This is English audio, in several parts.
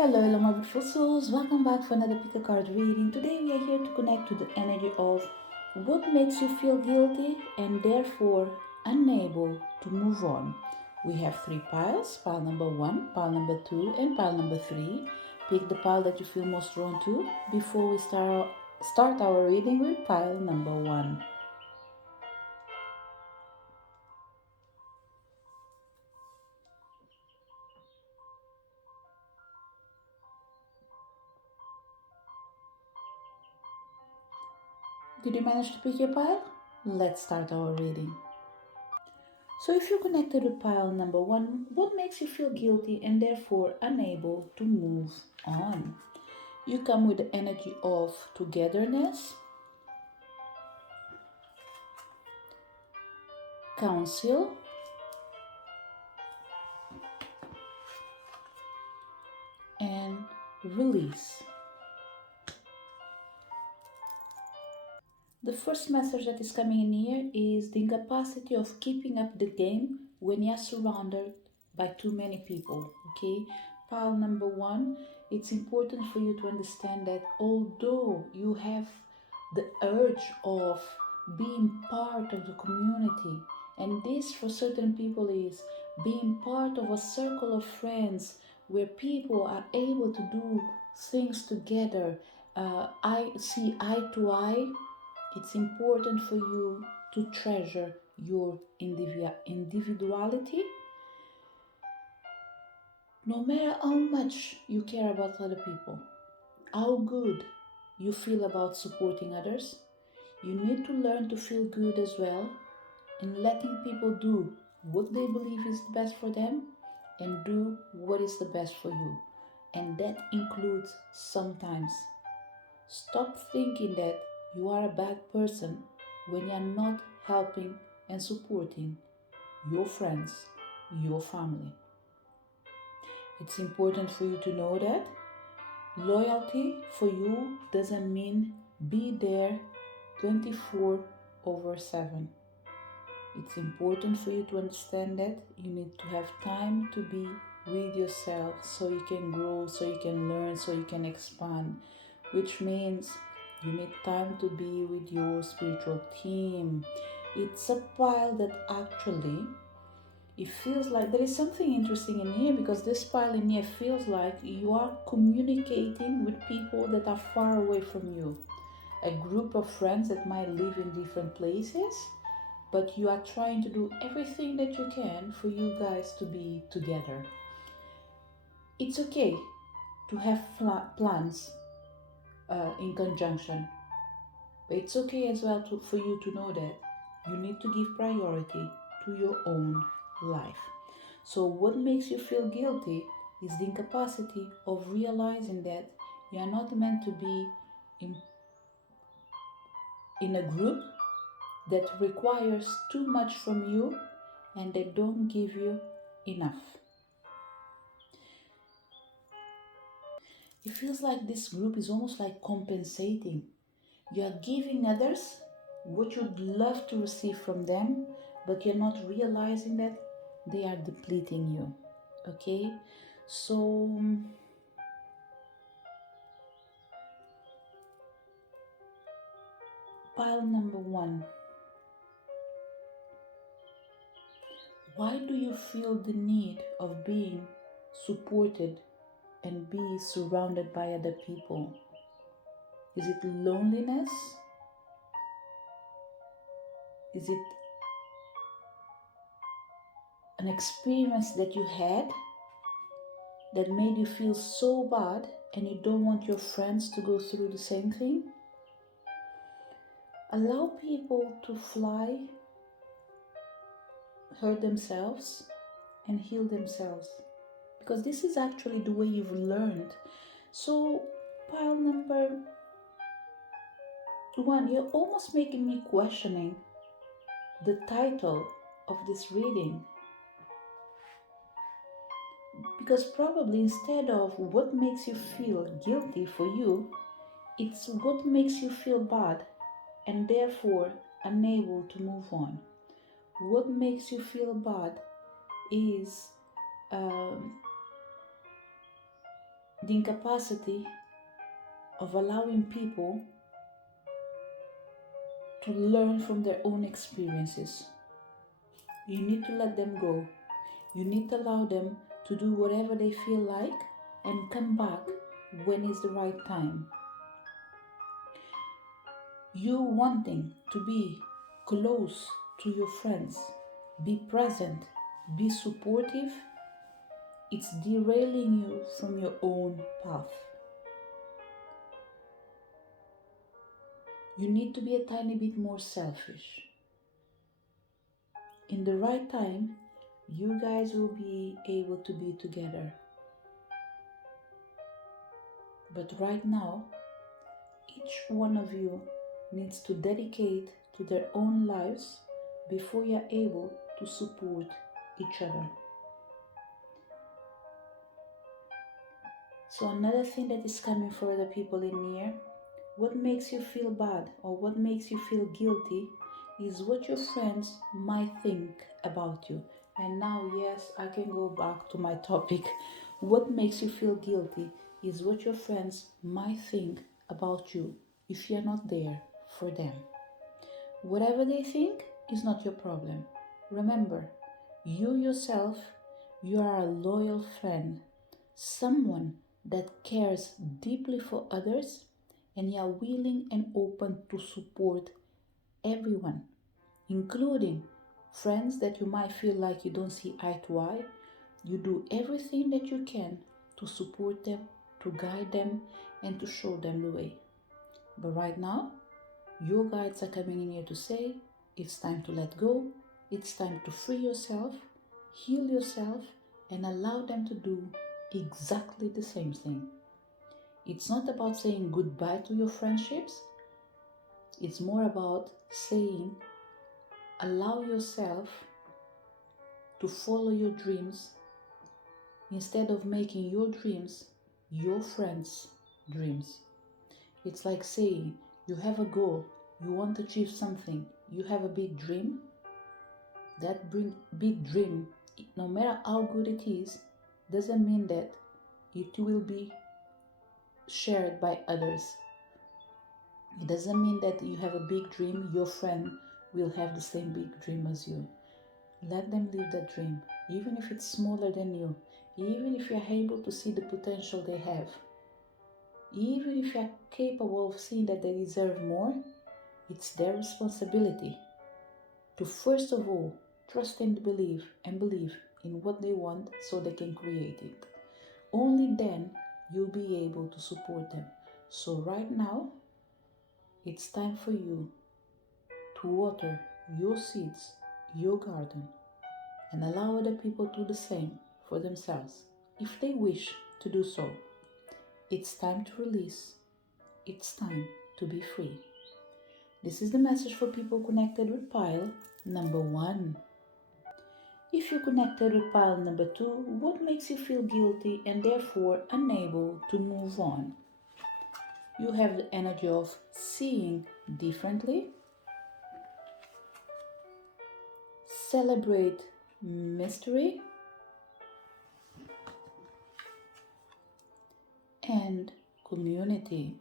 Hello, my beautiful souls. Welcome back for another pick a card reading. Today we are here to connect to the energy of what makes you feel guilty and therefore unable to move on. We have three piles: pile number one, pile number two, and pile number three. Pick the pile that you feel most drawn to before we start our reading with pile number one. Did you manage to pick your pile? Let's start our reading. So, if you're connected to pile number one, what makes you feel guilty and therefore unable to move on? You come with the energy of togetherness, counsel, and release. The first message that is coming in here is the incapacity of keeping up the game when you're surrounded by too many people. Okay, pile number one, it's important for you to understand that although you have the urge of being part of the community, and this for certain people is being part of a circle of friends where people are able to do things together, I see eye to eye. It's important for you to treasure your individuality, no matter how much you care about other people, how good you feel about supporting others. You need to learn to feel good as well in letting people do what they believe is the best for them and do what is the best for you. And that includes sometimes stop thinking that you are a bad person when you are not helping and supporting your friends, your family. It's important for you to know that loyalty for you doesn't mean be there 24/7. It's important for you to understand that you need to have time to be with yourself so you can grow, so you can learn, so you can expand, which means you need time to be with your spiritual team. It's a pile that actually it feels like there is something interesting in here because this pile in here feels like you are communicating with people that are far away from you. A group of friends that might live in different places, but you are trying to do everything that you can for you guys to be together. It's okay to have plans in conjunction, but it's okay as well for you to know that you need to give priority to your own life. So, what makes you feel guilty is the incapacity of realizing that you are not meant to be in, in a group that requires too much from you and they don't give you enough. It feels like this group is almost like compensating. You are giving others what you'd love to receive from them, but you're not realizing that they are depleting you. Okay? So, pile number one. Why do you feel the need of being supported and be surrounded by other people? Is it loneliness? Is it an experience that you had that made you feel so bad and you don't want your friends to go through the same thing? Allow people to fly, hurt themselves, and heal themselves. Because this is actually the way you've learned. So, pile number one, you're almost making me questioning the title of this reading. Because probably instead of what makes you feel guilty for you, it's what makes you feel bad and therefore unable to move on. What makes you feel bad is the incapacity of allowing people to learn from their own experiences. You need to let them go. You need to allow them to do whatever they feel like and come back when it's the right time. You wanting to be close to your friends, be present, be supportive, it's derailing you from your own path. You need to be a tiny bit more selfish. In the right time, you guys will be able to be together. But right now, each one of you needs to dedicate to their own lives before you're able to support each other. So another thing that is coming for the people in here, what makes you feel bad or what makes you feel guilty is what your friends might think about you. And now, yes, I can go back to my topic. What makes you feel guilty is what your friends might think about you if you're not there for them. Whatever they think is not your problem. Remember, you yourself, you are a loyal friend, someone that cares deeply for others, and you are willing and open to support everyone, including friends that you might feel like you don't see eye to eye. You do everything that you can to support them, to guide them, and to show them the way. But right now, your guides are coming in here to say, it's time to let go, it's time to free yourself, heal yourself, and allow them to do exactly the same thing. It's not about saying goodbye to your friendships, it's more about saying, allow yourself to follow your dreams instead of making your dreams your friends' dreams. It's like saying you have a goal, you want to achieve something, you have a big dream. That big dream, no matter how good it is, doesn't mean that it will be shared by others. It doesn't mean that you have a big dream, your friend will have the same big dream as you. Let them live that dream, even if it's smaller than you, even if you're able to see the potential they have, even if you're capable of seeing that they deserve more. It's their responsibility to first of all trust and believe in what they want so they can create it. Only then you'll be able to support them. So right now, it's time for you to water your seeds, your garden, and allow other people to do the same for themselves, if they wish to do so. It's time to release. It's time to be free. This is the message for people connected with pile number 1. If you're connected with pile number 2, what makes you feel guilty and therefore unable to move on? You have the energy of seeing differently, celebrate mystery, and community.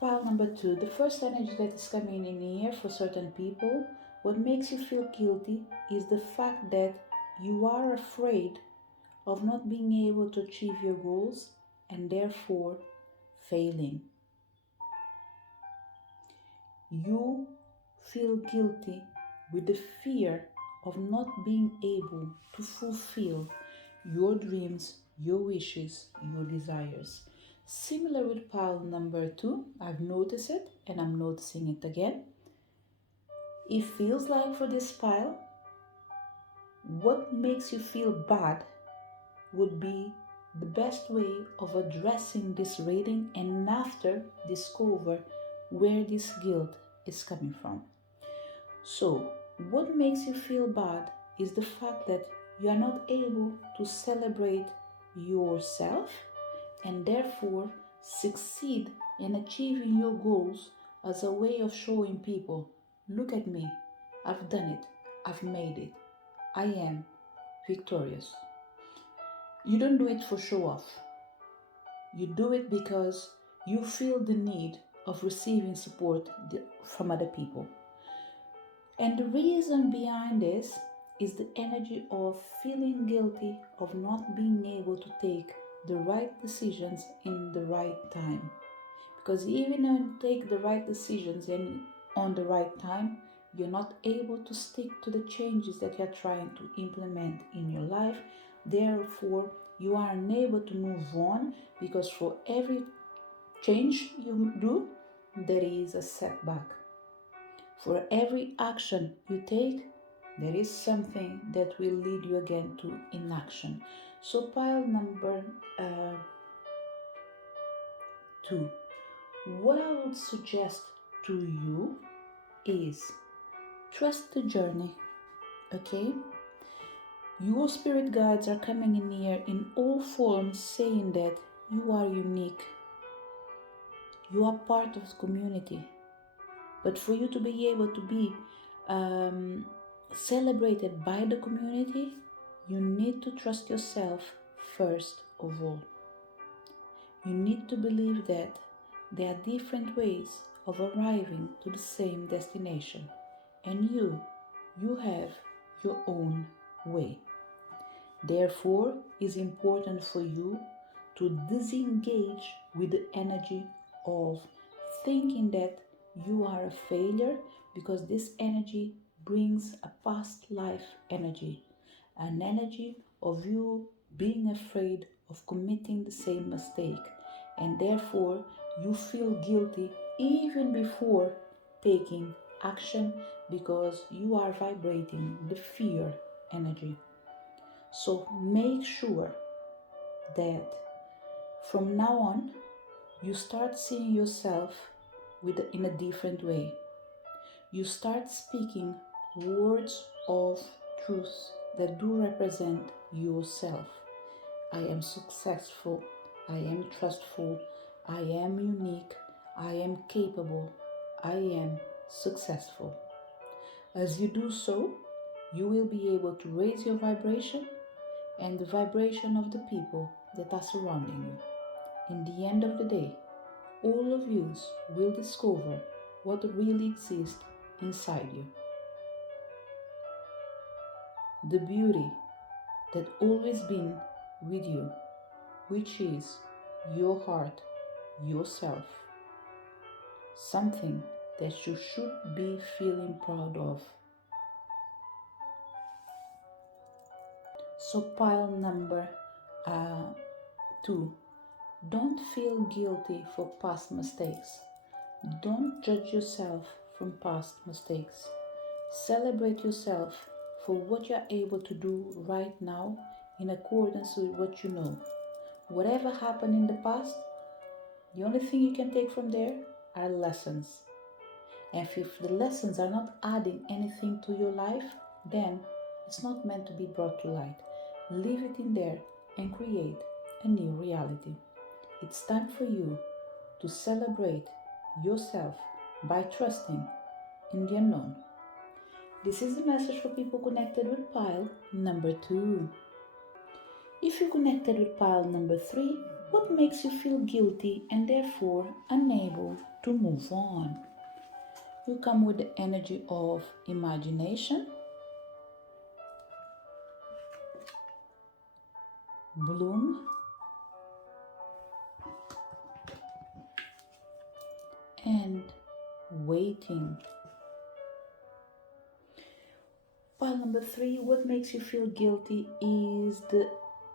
Pile number 2, the first energy that is coming in here for certain people, what makes you feel guilty is the fact that you are afraid of not being able to achieve your goals and therefore failing. You feel guilty with the fear of not being able to fulfill your dreams, your wishes, your desires. Similar with pile number 2, I've noticed it and I'm noticing it again. It feels like for this pile, what makes you feel bad would be the best way of addressing this rating and after discover where this guilt is coming from. So, what makes you feel bad is the fact that you are not able to celebrate yourself and therefore succeed in achieving your goals as a way of showing people, look at me, I've done it, I've made it, I am victorious. You don't do it for show off. You do it because you feel the need of receiving support from other people. And the reason behind this is the energy of feeling guilty of not being able to take the right decisions in the right time. Because even when you take the right decisions and on the right time, you're not able to stick to the changes that you're trying to implement in your life. Therefore, you are unable to move on because for every change you do, there is a setback. For every action you take, there is something that will lead you again to inaction. So, pile number 2. What I would suggest to you is trust the journey, okay? Your spirit guides are coming in here in all forms, saying that you are unique. You are part of the community. But for you to be able to be celebrated by the community, you need to trust yourself first of all. You need to believe that there are different ways of arriving to the same destination, and you have your own way. Therefore, it's important for you to disengage with the energy of thinking that you are a failure, because this energy brings a past life energy, an energy of you being afraid of committing the same mistake, and therefore you feel guilty even before taking action because you are vibrating the fear energy. So make sure that from now on you start seeing yourself in a different way. You start speaking words of truth that do represent yourself. I am successful, I am trustful, I am unique, I am capable, I am successful. As you do so, you will be able to raise your vibration and the vibration of the people that are surrounding you. In the end of the day, all of you will discover what really exists inside you. The beauty that always been with you, which is your heart, yourself. Something that you should be feeling proud of. So pile number 2. Don't feel guilty for past mistakes. Don't judge yourself from past mistakes. Celebrate yourself for what you're able to do right now in accordance with what you know. Whatever happened in the past, the only thing you can take from there are lessons. And if the lessons are not adding anything to your life, then it's not meant to be brought to light. Leave it in there and create a new reality. It's time for you to celebrate yourself by trusting in the unknown. This is the message for people connected with pile number 2. If you connected with pile number 3, what makes you feel guilty and therefore unable to move on? You come with the energy of imagination, bloom, and waiting. Pile number 3, what makes you feel guilty is the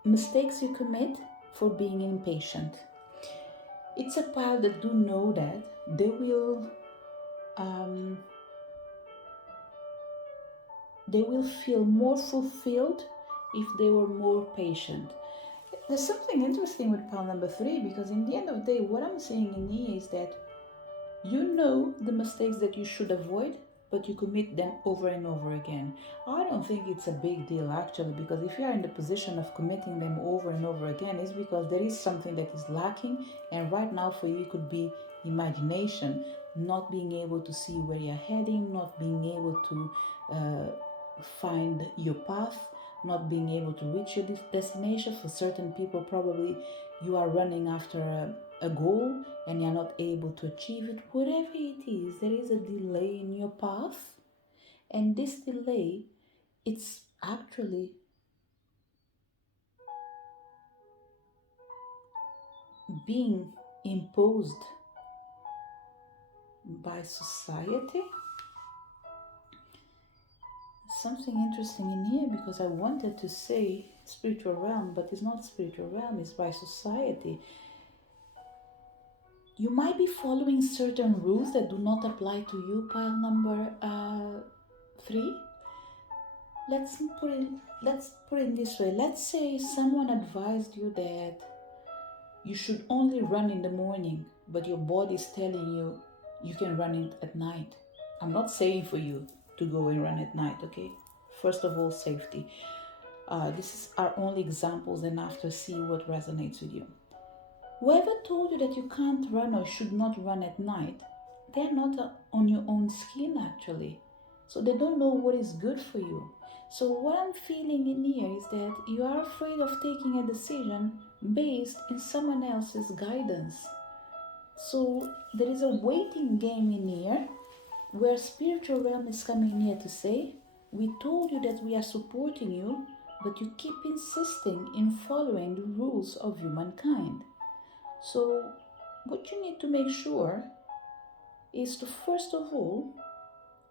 mistakes you commit for being impatient. It's a pile that do know that they will feel more fulfilled if they were more patient. There's something interesting with pile number 3, because in the end of the day, what I'm seeing in here is that you know the mistakes that you should avoid, but you commit them over and over again. I don't think it's a big deal actually, because if you are in the position of committing them over and over again, it's because there is something that is lacking, and right now for you it could be imagination, not being able to see where you're heading, not being able to find your path, not being able to reach your destination. For certain people, probably you are running after a goal and you're not able to achieve it. Whatever it is, there is a delay in your path, and this delay, it's actually being imposed by society. Something interesting in here, because I wanted to say spiritual realm, but it's not spiritual realm, it's by society. You might be following certain rules that do not apply to you, pile number 3. Let's put it this way. Let's say someone advised you that you should only run in the morning, but your body is telling you you can run it at night. I'm not saying for you to go and run at night, okay? First of all, safety. This is our only examples, and after see what resonates with you. Whoever told you that you can't run or should not run at night, they're not on your own skin actually. So they don't know what is good for you. So what I'm feeling in here is that you are afraid of taking a decision based in someone else's guidance. So there is a waiting game in here, where spiritual realm is coming in here to say, we told you that we are supporting you, but you keep insisting in following the rules of humankind. So what you need to make sure is to, first of all,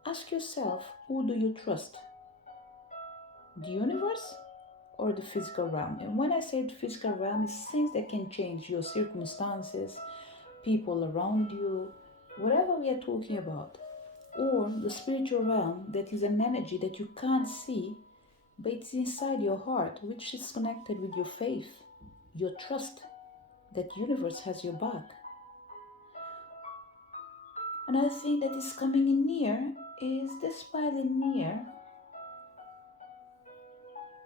ask yourself, who do you trust? The universe or the physical realm? And when I say the physical realm, it's things that can change, your circumstances, people around you, whatever we are talking about. Or the spiritual realm, that is an energy that you can't see, but it's inside your heart, which is connected with your faith, your trust that universe has your back. Another thing that is coming in here is this pile in here.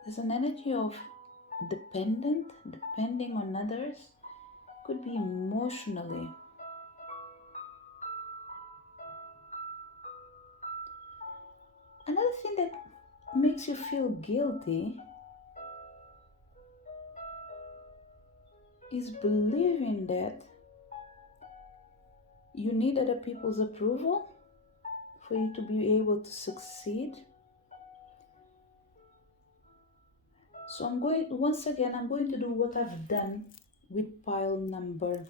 There's an energy of depending on others, could be emotionally. Another thing that makes you feel guilty is believing that you need other people's approval for you to be able to succeed. So I'm going to do what I've done with pile number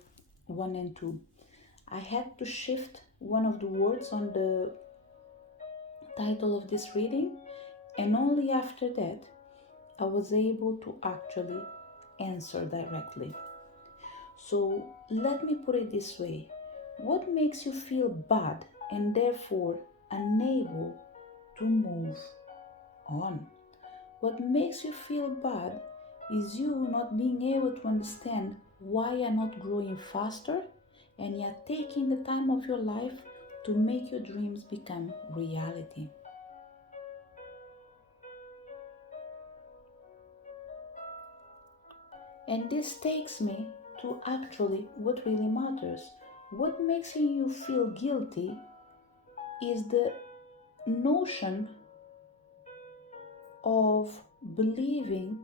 1 and 2. I had to shift one of the words on the title of this reading, and only after that I was able to actually answer directly. So let me put it this way. What makes you feel bad and therefore unable to move on? What makes you feel bad is you not being able to understand why you're not growing faster, and you're taking the time of your life to make your dreams become reality. And this takes me to actually what really matters. What makes you feel guilty is the notion of believing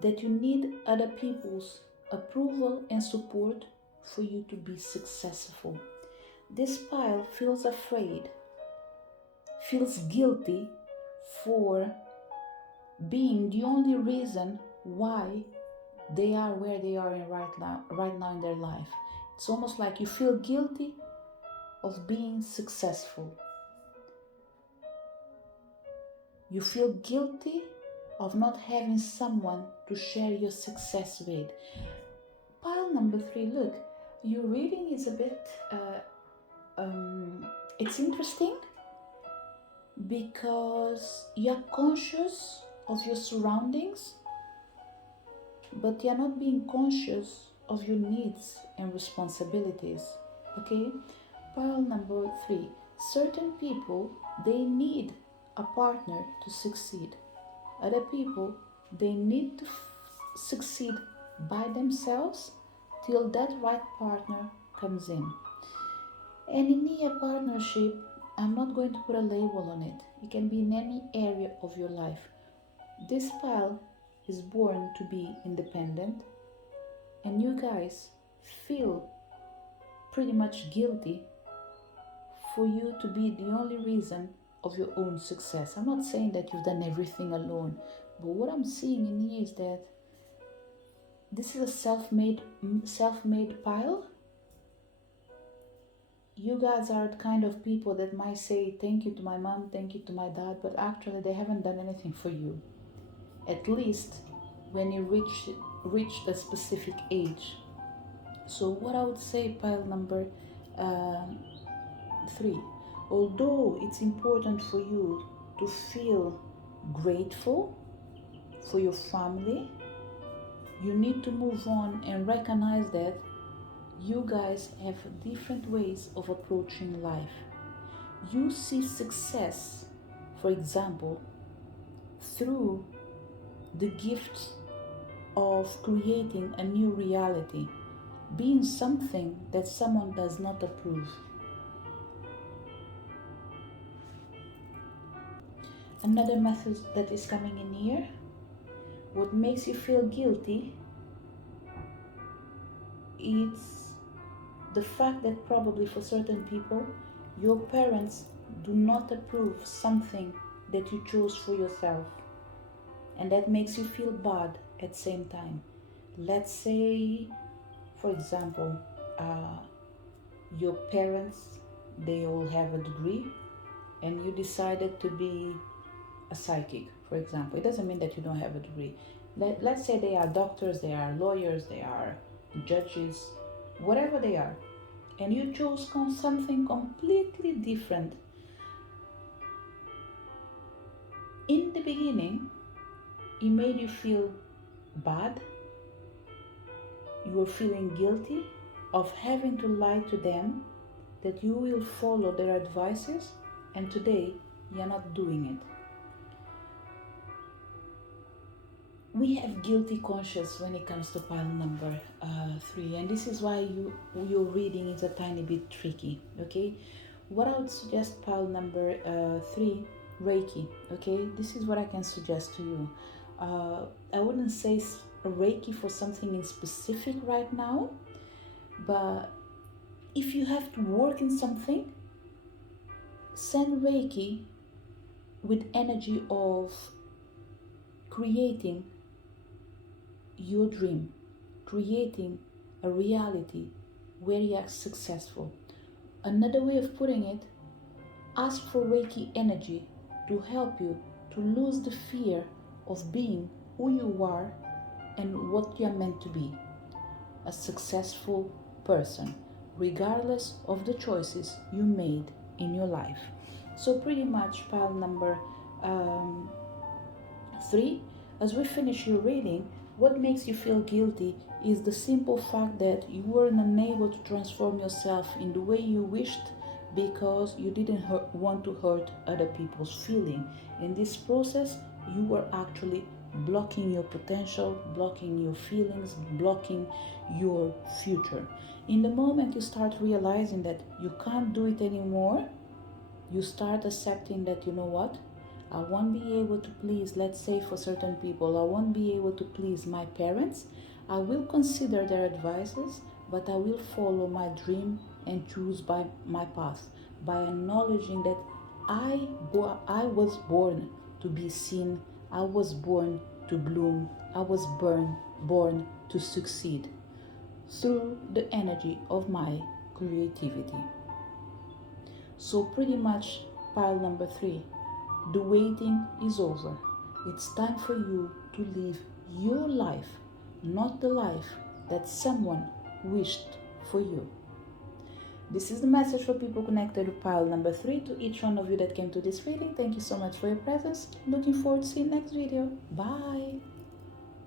that you need other people's approval and support for you to be successful. This pile feels afraid, feels guilty for being the only reason why they are where they are right now in their life. It's almost like you feel guilty of being successful. You feel guilty of not having someone to share your success with. Pile number 3, look, your reading is a bit, it's interesting because you're conscious of your surroundings, but you're not being conscious of your needs and responsibilities, okay? Pile number 3, certain people, they need a partner to succeed. Other people, they need to succeed by themselves till that right partner comes in. And in a partnership, I'm not going to put a label on it. It can be in any area of your life. This pile is born to be independent, and you guys feel pretty much guilty for you to be the only reason of your own success. I'm not saying that you've done everything alone, but what I'm seeing in here is that this is a self-made pile. You guys are the kind of people that might say thank you to my mom, thank you to my dad, but actually they haven't done anything for you. At least when you reach a specific age. So what I would say, pile number 3, although it's important for you to feel grateful for your family, you need to move on and recognize that you guys have different ways of approaching life. You see success, for example, through the gift of creating a new reality, being something that someone does not approve. Another method that is coming in here, what makes you feel guilty, it's the fact that probably for certain people, your parents do not approve something that you chose for yourself. And that makes you feel bad at the same time. Let's say, for example, your parents, they all have a degree, and you decided to be a psychic, for example. It doesn't mean that you don't have a degree. Let's say they are doctors, they are lawyers, they are judges, whatever they are, and you chose something completely different. In the beginning, it made you feel bad. You were feeling guilty of having to lie to them that you will follow their advices, and today you're not doing it. We have guilty conscience when it comes to pile number 3, and this is why your reading is a tiny bit tricky. Okay, what I would suggest, pile number 3, Reiki. Okay, this is what I can suggest to you. I wouldn't say Reiki for something in specific right now, but if you have to work in something, send Reiki with energy of creating your dream, creating a reality where you are successful. Another way of putting it, ask for Reiki energy to help you to lose the fear of being who you are and what you are meant to be, a successful person, regardless of the choices you made in your life. So pretty much, pile number 3, as we finish your reading, what makes you feel guilty is the simple fact that you weren't unable to transform yourself in the way you wished because you didn't want to hurt other people's feeling. In this process, you were actually blocking your potential, blocking your feelings, blocking your future. In the moment you start realizing that you can't do it anymore, you start accepting that, you know what, I won't be able to please, let's say for certain people, I won't be able to please my parents. I will consider their advices, but I will follow my dream and choose by my path, by acknowledging that I was born to be seen, I was born to bloom, I was born to succeed through the energy of my creativity. So pretty much, pile number 3, the waiting is over. It's time for you to live your life, not the life that someone wished for you. This is the message for people connected to pile number 3. To each one of you that came to this reading, thank you so much for your presence. Looking forward to seeing you next video. Bye.